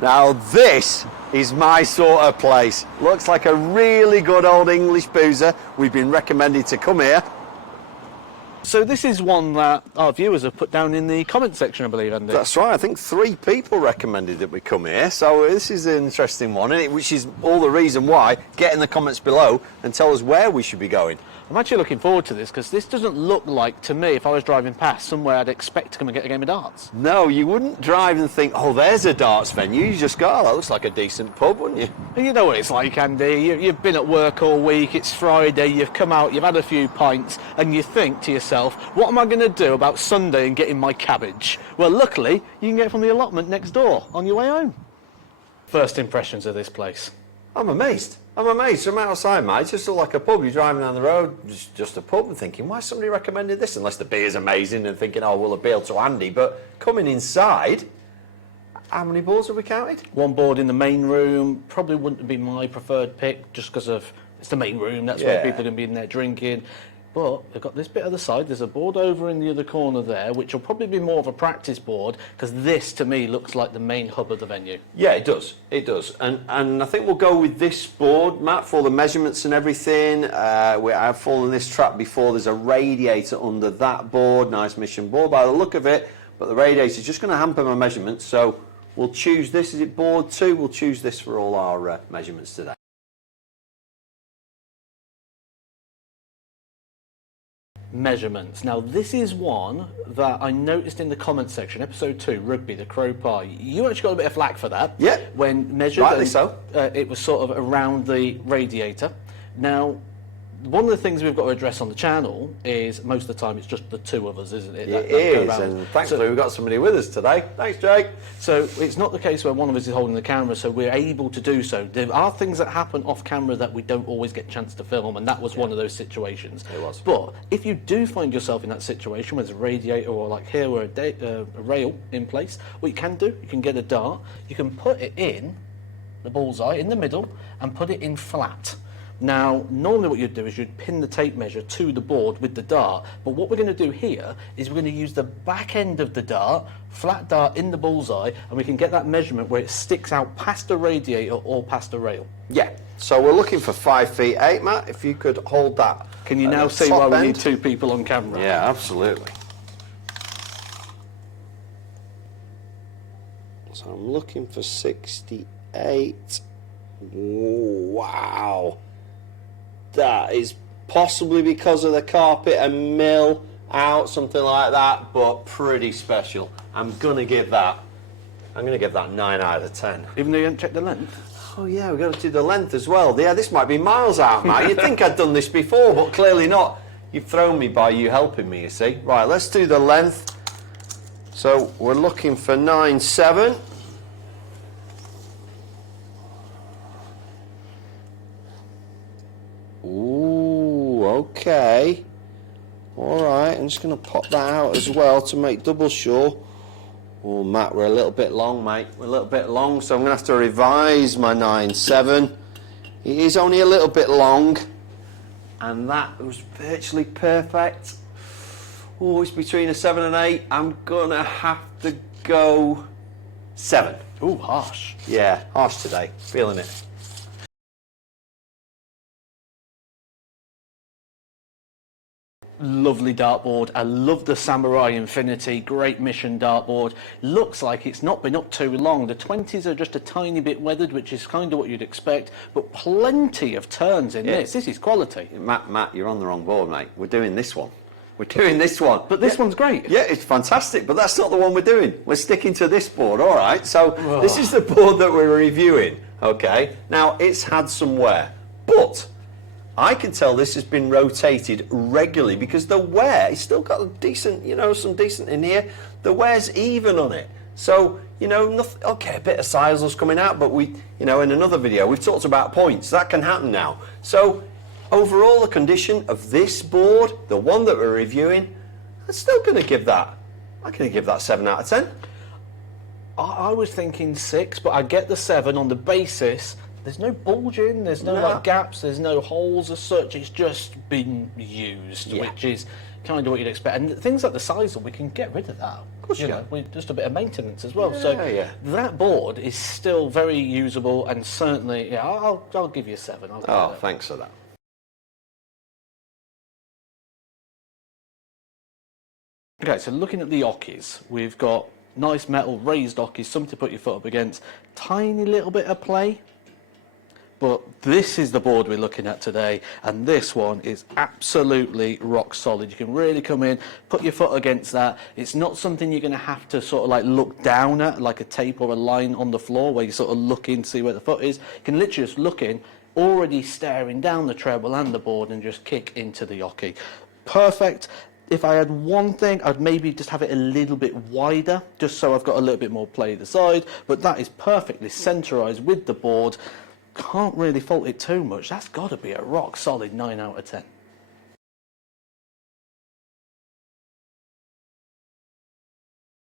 Now this is my sort of place. Looks like a really good old English boozer. We've been recommended to come here. So this is one that our viewers have put down in the comment section, I believe, Andy. That's right. I think 3 people recommended that we come here. So this is an interesting one, isn't it? Which is all the reason why. Get in the comments below and tell us where we should be going. I'm actually looking forward to this because this doesn't look like, to me, if I was driving past, somewhere I'd expect to come and get a game of darts. No, you wouldn't drive and think, oh, there's a darts venue. You just go, oh, that looks like a decent pub, wouldn't you? And you know what it's like, Andy. You've been at work all week, it's Friday, you've come out, you've had a few pints, and you think to yourself, what am I going to do about Sunday and getting my cabbage? Well, luckily, you can get it from the allotment next door on your way home. First impressions of this place. I'm amazed. I'm amazed. From outside, mate, it just looked like a pub. You're driving down the road, just a pub, and thinking, why somebody recommended this? Unless the beer's amazing and thinking, oh, we'll appeal to Andy. But coming inside, how many boards have we counted? 1 board in the main room. Probably wouldn't be my preferred pick just because of it's the main room. That's where people are going to be in there drinking. But they've got this bit at the side. There's a board over in the other corner there, which will probably be more of a practice board, because this, to me, looks like the main hub of the venue. Yeah, it does. It does. And I think we'll go with this board, Matt, for all the measurements and everything. I've fallen this trap before. There's a radiator under that board. Nice mission board by the look of it. But the radiator is just going to hamper my measurements. So we'll choose this. Is it board 2? We'll choose this for all our measurements today. Measurements. Now this is one that I noticed in the comment section, episode 2, rugby, the crow pie. You actually got a bit of flack for that. Yeah. When measured, rightly so. It was sort of around the radiator. Now, one of the things we've got to address on the channel is most of the time it's just the 2 of us, isn't it? It is, and thankfully we've got somebody with us today. Thanks, Jake. So it's not the case where one of us is holding the camera, so we're able to do so. There are things that happen off camera that we don't always get a chance to film, and that was one of those situations. It was. But if you do find yourself in that situation where there's a radiator or like here where a rail in place, what you can do, you can get a dart, you can put it in the bullseye in the middle and put it in flat. Now, normally what you'd do is you'd pin the tape measure to the board with the dart, but what we're going to do here is we're going to use the back end of the dart, flat dart in the bullseye, and we can get that measurement where it sticks out past the radiator or past the rail. Yeah, so we're looking for 5 feet 8, Matt, if you could hold that. Can you now see why we need 2 people on camera? Yeah, absolutely. So I'm looking for 68. Wow. That is possibly because of the carpet and mill out, something like that, but pretty special. I'm going to give that 9 out of 10. Even though you haven't checked the length? Oh yeah, we've got to do the length as well. Yeah, this might be miles out, Matt. You'd think I'd done this before, but clearly not. You've thrown me by you helping me, you see. Right, let's do the length. So we're looking for 9.7. Ooh, okay. Alright, I'm just going to pop that out as well to make double sure. Oh, Matt, we're a little bit long, mate. We're a little bit long, so I'm going to have to revise my 9.7. It is only a little bit long, and that was virtually perfect. Oh, it's between a 7 and 8. I'm going to have to go 7. Ooh, harsh. Yeah, harsh today. Feeling it. Lovely dartboard. I love the Samurai Infinity, great mission dartboard. Looks like it's not been up too long. The 20s are just a tiny bit weathered, which is kind of what you'd expect, but plenty of turns in this. This is quality. Matt, you're on the wrong board, mate. We're doing this one. We're doing this one. But this one's great. Yeah, it's fantastic, but that's not the one we're doing. We're sticking to this board, all right? So this is the board that we're reviewing, okay? Now, it's had some wear, but I can tell this has been rotated regularly because the wear, it's still got a decent, some decent in here. The wear's even on it. So, nothing, okay, a bit of sizel's coming out, but we, in another video, we've talked about points. That can happen now. So, overall, the condition of this board, the one that we're reviewing, I'm still going to give that, 7 out of 10. I was thinking 6, but I get the 7 on the basis there's no bulging, there's no like gaps, there's no holes as such. It's just been used, which is kind of what you'd expect. And things like the sisal, we can get rid of that course you know, can. with just a bit of maintenance as well. So yeah. that board is still very usable, and certainly, yeah, I'll give you a 7. I'll give Oh, you that. thanks for that. Okay, so looking at the oches, we've got nice metal raised oches, something to put your foot up against, tiny little bit of play. But this is the board we're looking at today, and this one is absolutely rock solid. You can really come in, put your foot against that. It's not something you're going to have to sort of like look down at, like a tape or a line on the floor where you sort of look in to see where the foot is. You can literally just look in, already staring down the treble and the board, and just kick into the oche. Perfect. If I had one thing, I'd maybe just have it a little bit wider, just so I've got a little bit more play either side, but that is perfectly centerised with the board. Can't really fault it too much. That's got to be a rock solid 9 out of 10.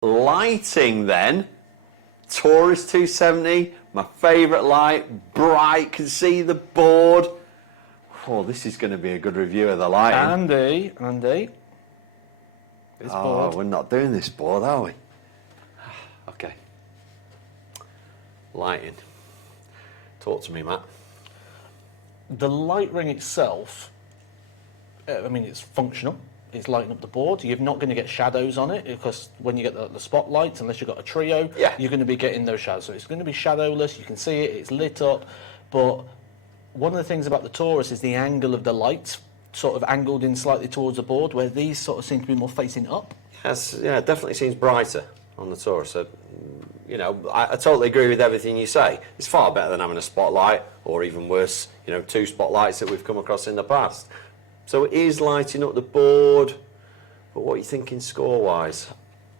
Lighting then. Taurus 270, my favourite light, bright, can see the board. Oh, this is going to be a good review of the lighting. Andy. This board. We're not doing this board, are we? Okay. Lighting. Talk to me, Matt. The light ring itself, I mean, it's functional. It's lighting up the board. You're not going to get shadows on it, because when you get the spotlights, unless you've got a trio, you're going to be getting those shadows. So it's going to be shadowless. You can see it. It's lit up. But one of the things about the Taurus is the angle of the lights, sort of angled in slightly towards the board, where these sort of seem to be more facing up. Yes, yeah, it definitely seems brighter on the Taurus. So, you know, I totally agree with everything you say. It's far better than having a spotlight, or even worse, you know, 2 spotlights that we've come across in the past. So it is lighting up the board, but what are you thinking score-wise?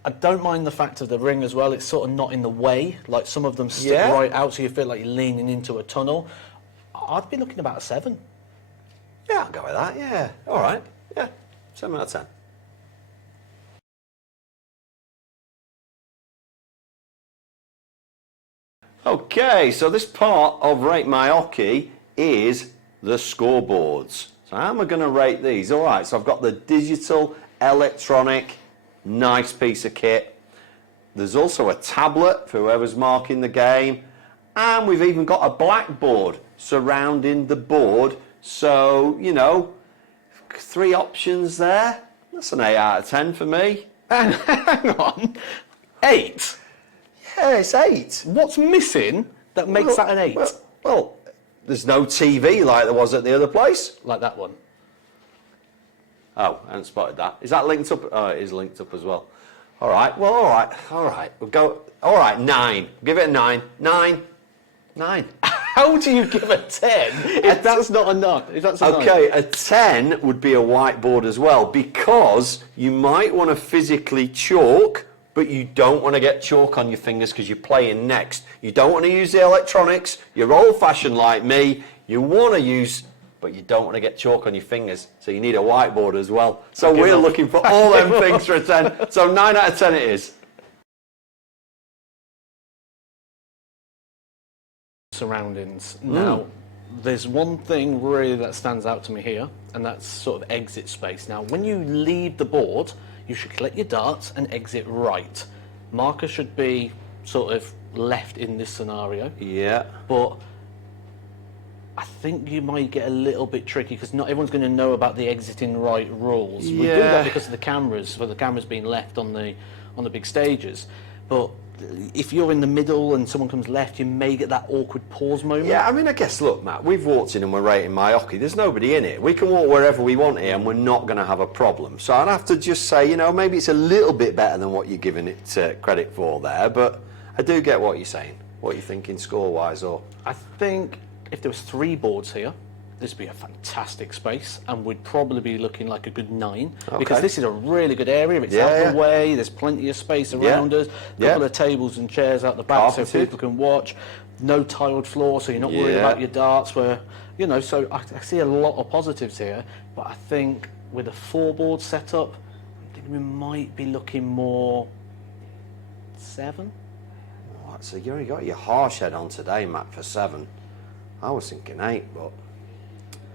I don't mind the fact of the ring as well. It's sort of not in the way. Like some of them stick right out, so you feel like you're leaning into a tunnel. I'd be looking about a 7. Yeah, I'll go with that, yeah. All right, yeah, 7 out of 10. Okay, so this part of Rate My Oche is the scoreboards. So how am I going to rate these? All right, so I've got the digital, electronic, nice piece of kit. There's also a tablet for whoever's marking the game. And we've even got a blackboard surrounding the board. So, you know, 3 options there. That's an 8 out of 10 for me. And hang on, 8? Yeah, it's 8. What's missing that makes that an 8? Well, there's no TV like there was at the other place. Like that one. Oh, I hadn't spotted that. Is that linked up? Oh, it is linked up as well. All right, well, all right. We'll go, all right, 9. Give it a 9. 9. How do you give a 10 if that's not a 9? If that's a 9? Okay, a 10 would be a whiteboard as well, because you might want to physically chalk, but you don't want to get chalk on your fingers because you're playing next. You don't want to use the electronics. You're old-fashioned like me. You want to use, but you don't want to get chalk on your fingers. So you need a whiteboard as well. So we're looking for all them things for a 10. So 9 out of 10 it is. Surroundings. Now, there's one thing really that stands out to me here, and that's sort of exit space. Now, when you leave the board, you should collect your darts and exit right. Marker should be sort of left in this scenario. Yeah. But I think you might get a little bit tricky because not everyone's going to know about the exiting right rules. We do that because of the cameras, for the cameras being left on the big stages. But if you're in the middle and someone comes left, you may get that awkward pause moment. Yeah, I mean, I guess, look, Matt, we've walked in and we're rating my oche. There's nobody in it. We can walk wherever we want here and we're not going to have a problem. So I'd have to just say, you know, maybe it's a little bit better than what you're giving it credit for there, but I do get what you're saying. What you're thinking score-wise, or... I think if there was 3 boards here, this would be a fantastic space, and we'd probably be looking like a good 9, because this is a really good area. It's out of the way, there's plenty of space around us, a couple of tables and chairs out the back so people can watch, no tiled floor so you're not worried about your darts, where, you know, so I see a lot of positives here, but I think with a 4-board setup, I think we might be looking more 7. What, so you only got your harsh head on today, Matt, for 7. I was thinking 8, but...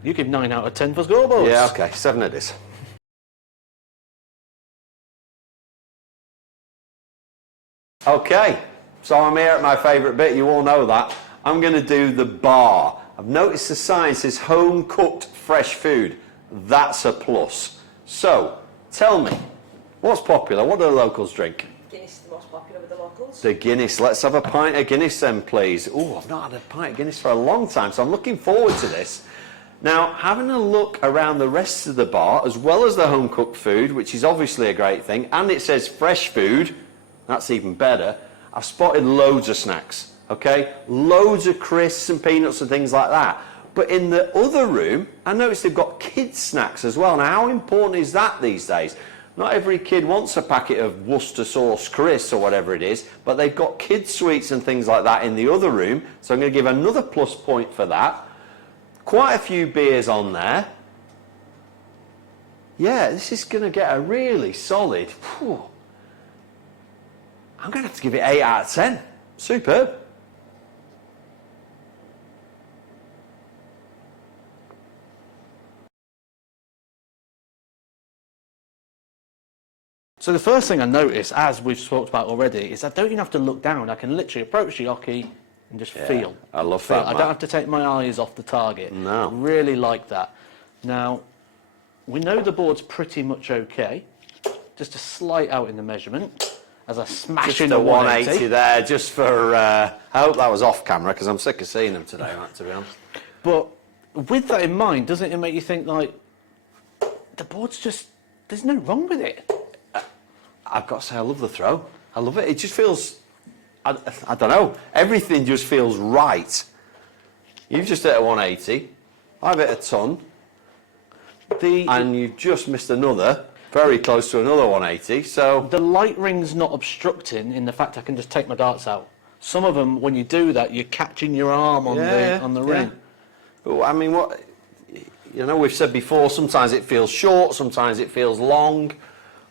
You give 9 out of 10 for scoreboards. Yeah, okay, 7 it is. Okay, so I'm here at my favourite bit, you all know that. I'm going to do the bar. I've noticed the sign says home cooked fresh food. That's a plus. So, tell me, what's popular? What do the locals drink? Guinness is the most popular with the locals. The Guinness. Let's have a pint of Guinness then, please. Oh, I've not had a pint of Guinness for a long time, so I'm looking forward to this. Now, having a look around the rest of the bar, as well as the home-cooked food, which is obviously a great thing, and it says fresh food, that's even better, I've spotted loads of snacks, okay? Loads of crisps and peanuts and things like that. But in the other room, I noticed they've got kids' snacks as well. Now, how important is that these days? Not every kid wants a packet of Worcester sauce crisps or whatever it is, but they've got kids' sweets and things like that in the other room, so I'm going to give another plus point for that. Quite a few beers on there. Yeah, this is going to get a really solid... Whew, I'm going to have to give it 8 out of 10. Superb. So the first thing I noticed, as we've talked about already, is I don't even have to look down. I can literally approach the oche and just feel. I love feel. that, I Matt. don't have to take my eyes off the target. No. Really like that. Now, we know the board's pretty much okay. Just a slight out in the measurement as I smash Just in a a 180 there, just for... I hope that was off camera, because I'm sick of seeing them today, Matt, to be honest. But with that in mind, doesn't it make you think, like, the board's just... There's no wrong with it. I've got to say, I love the throw. I love it. It just feels... I don't know. Everything just feels right. You've just hit a 180. I've hit a ton. And you've just missed another... Very close to another 180, so... The light ring's not obstructing in the fact I can just take my darts out. Some of them, when you do that, you're catching your arm on the ring. Well, I mean, what... You know, we've said before, sometimes it feels short, sometimes it feels long.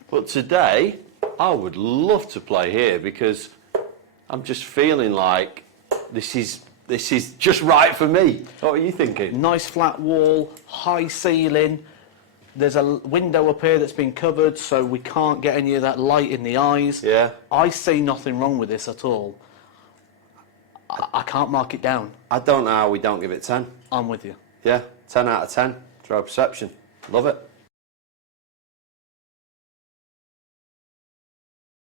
But today, I would love to play here because I'm just feeling like this is just right for me. What are you thinking? Nice flat wall, high ceiling. There's a window up here that's been covered, so we can't get any of that light in the eyes. Yeah. I see nothing wrong with this at all. I can't mark it down. I don't know how we don't give it 10. I'm with you. Yeah, 10 out of 10. Throw perception. Love it.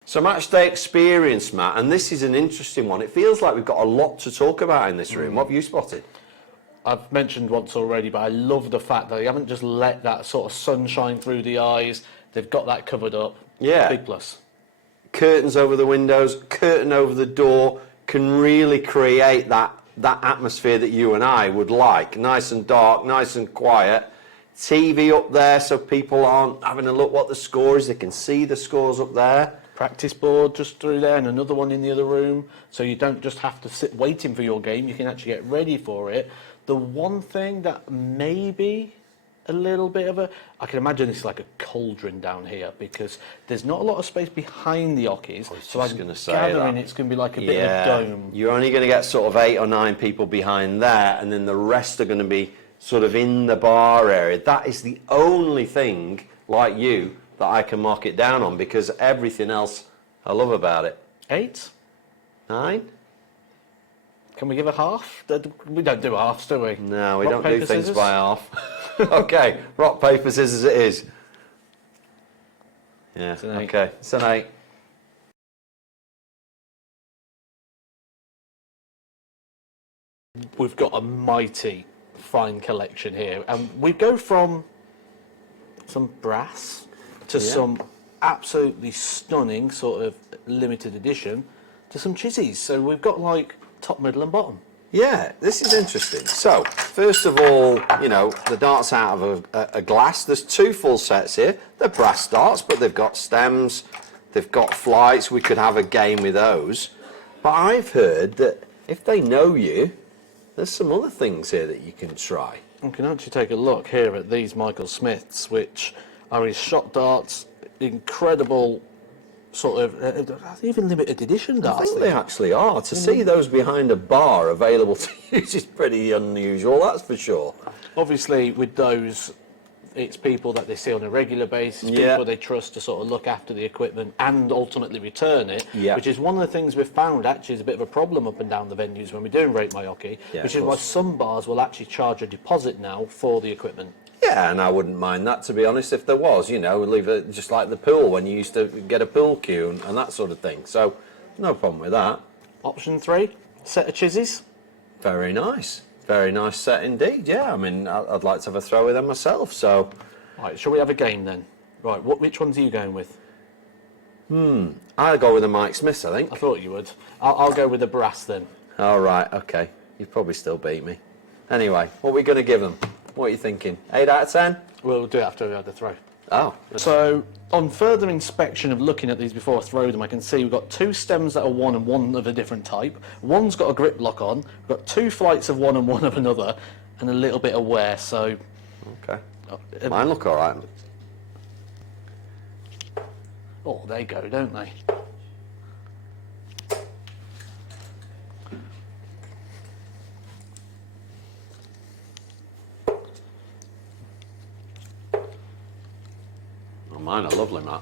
So match day experience, Matt, and this is an interesting one. It feels like we've got a lot to talk about in this room. What have you spotted? I've mentioned once already, but I love the fact that they haven't just let that sort of sunshine through the eyes. They've got that covered up. Yeah. Big plus. Curtains over the windows, curtain over the door, can really create that atmosphere that you and I would like. Nice and dark, nice and quiet. TV up there so people aren't having a look what the score is. They can see the scores up there. Practice board just through there and another one in the other room. So you don't just have to sit waiting for your game. You can actually get ready for it. The one thing that maybe a little bit of a... I can imagine it's like a cauldron down here because there's not a lot of space behind the oches. So I'm gathering it's going to be like a bit of a dome. You're only going to get sort of 8 or 9 people behind there, and then the rest are going to be sort of in the bar area. That is the only thing, like you, that I can mark it down on because everything else I love about it. 8? 9? Can we give a half? We don't do halves, do we? No, we Rock, don't paper, do things scissors? by half. Okay, rock, paper, scissors it is. Yeah, It's an 8. okay, it's an 8. We've got a mighty fine collection here. And we go from some brass to some absolutely stunning sort of limited edition to some chizzies. So we've got like top, middle and bottom. Yeah, this is interesting. So, first of all, you know, the darts out of a glass. There's 2 full sets here. They're brass darts, but they've got stems, they've got flights. We could have a game with those. But I've heard that if they know you, there's some other things here that you can try. We can actually take a look here at these Michael Smiths, which are his shot darts, incredible sort of, even limited edition darts. I think they actually are. To see those behind a bar available to use is pretty unusual, that's for sure. Obviously, with those, It's people that they see on a regular basis, Yeah. people they trust to sort of look after the equipment and ultimately return it, Yeah. which is one of the things we've found actually is a bit of a problem up and down the venues when we're doing Rate My Hockey, Yeah, which of is why course. some bars will actually charge a deposit now for the equipment. Yeah, and I wouldn't mind that, to be honest, if there was, you know, leave it just like the pool when you used to get a pool cue and that sort of thing. So, no problem with that. Option 3, set of chizzies. Very nice. Very nice set indeed, yeah. I mean, I'd like to have a throw with them myself, so... Right, shall we have a game then? Right, which ones are you going with? I'll go with the Mike Smiths, I think. I thought you would. I'll go with the brass then. All right, okay. You've probably still beat me. Anyway, what are we going to give them? What are you thinking? 8 out of 10? We'll do it after we have the throw. Oh. So, on further inspection of looking at these before I throw them, I can see we've got 2 stems that are one and one of a different type. One's got a grip lock on. We've got 2 flights of one and one of another, and a little bit of wear. So, Okay. Mine look all right. oh, they go, don't they? Oh, mine are lovely, Matt.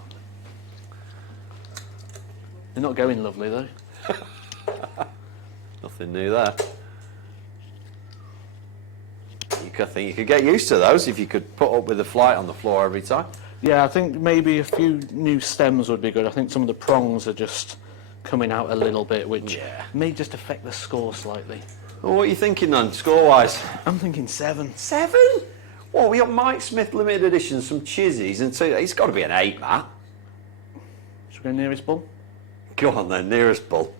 They're not going lovely though. Nothing new there. I think you could get used to those if you could put up with the flight on the floor every time. Yeah, I think maybe a few new stems would be good. I think some of the prongs are just coming out a little bit, which may just affect the score slightly. Well, what are you thinking then, score-wise? I'm thinking 7. 7? Well, we got Mike Smith limited edition, some chizzies, and so it's got to be an 8, Matt. Should we go nearest bull? Go on then, nearest bull.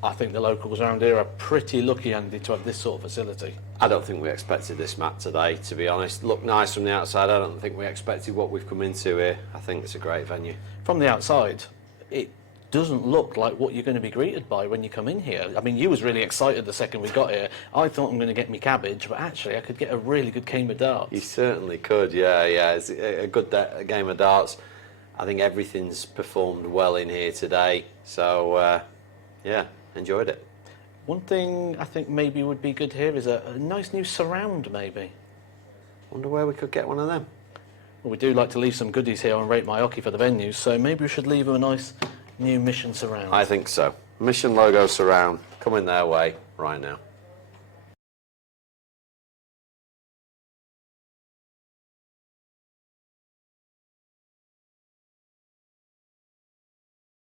I think the locals around here are pretty lucky, Andy, to have this sort of facility. I don't think we expected this, Matt, today, to be honest. Looked nice from the outside. I don't think we expected what we've come into here. I think it's a great venue. From the outside, it doesn't look like what you're going to be greeted by when you come in here. I mean, you was really excited the second we got here. I thought I'm going to get me cabbage, but actually I could get a really good game of darts. You certainly could, yeah. It's a good game of darts. I think everything's performed well in here today. So, yeah, enjoyed it. One thing I think maybe would be good here is a nice new surround, maybe. Wonder where we could get one of them. Well, we do like to leave some goodies here on Rate My Hockey for the venues, so maybe we should leave them a nice new Mission surround. I think so. Mission logo surround coming their way right now.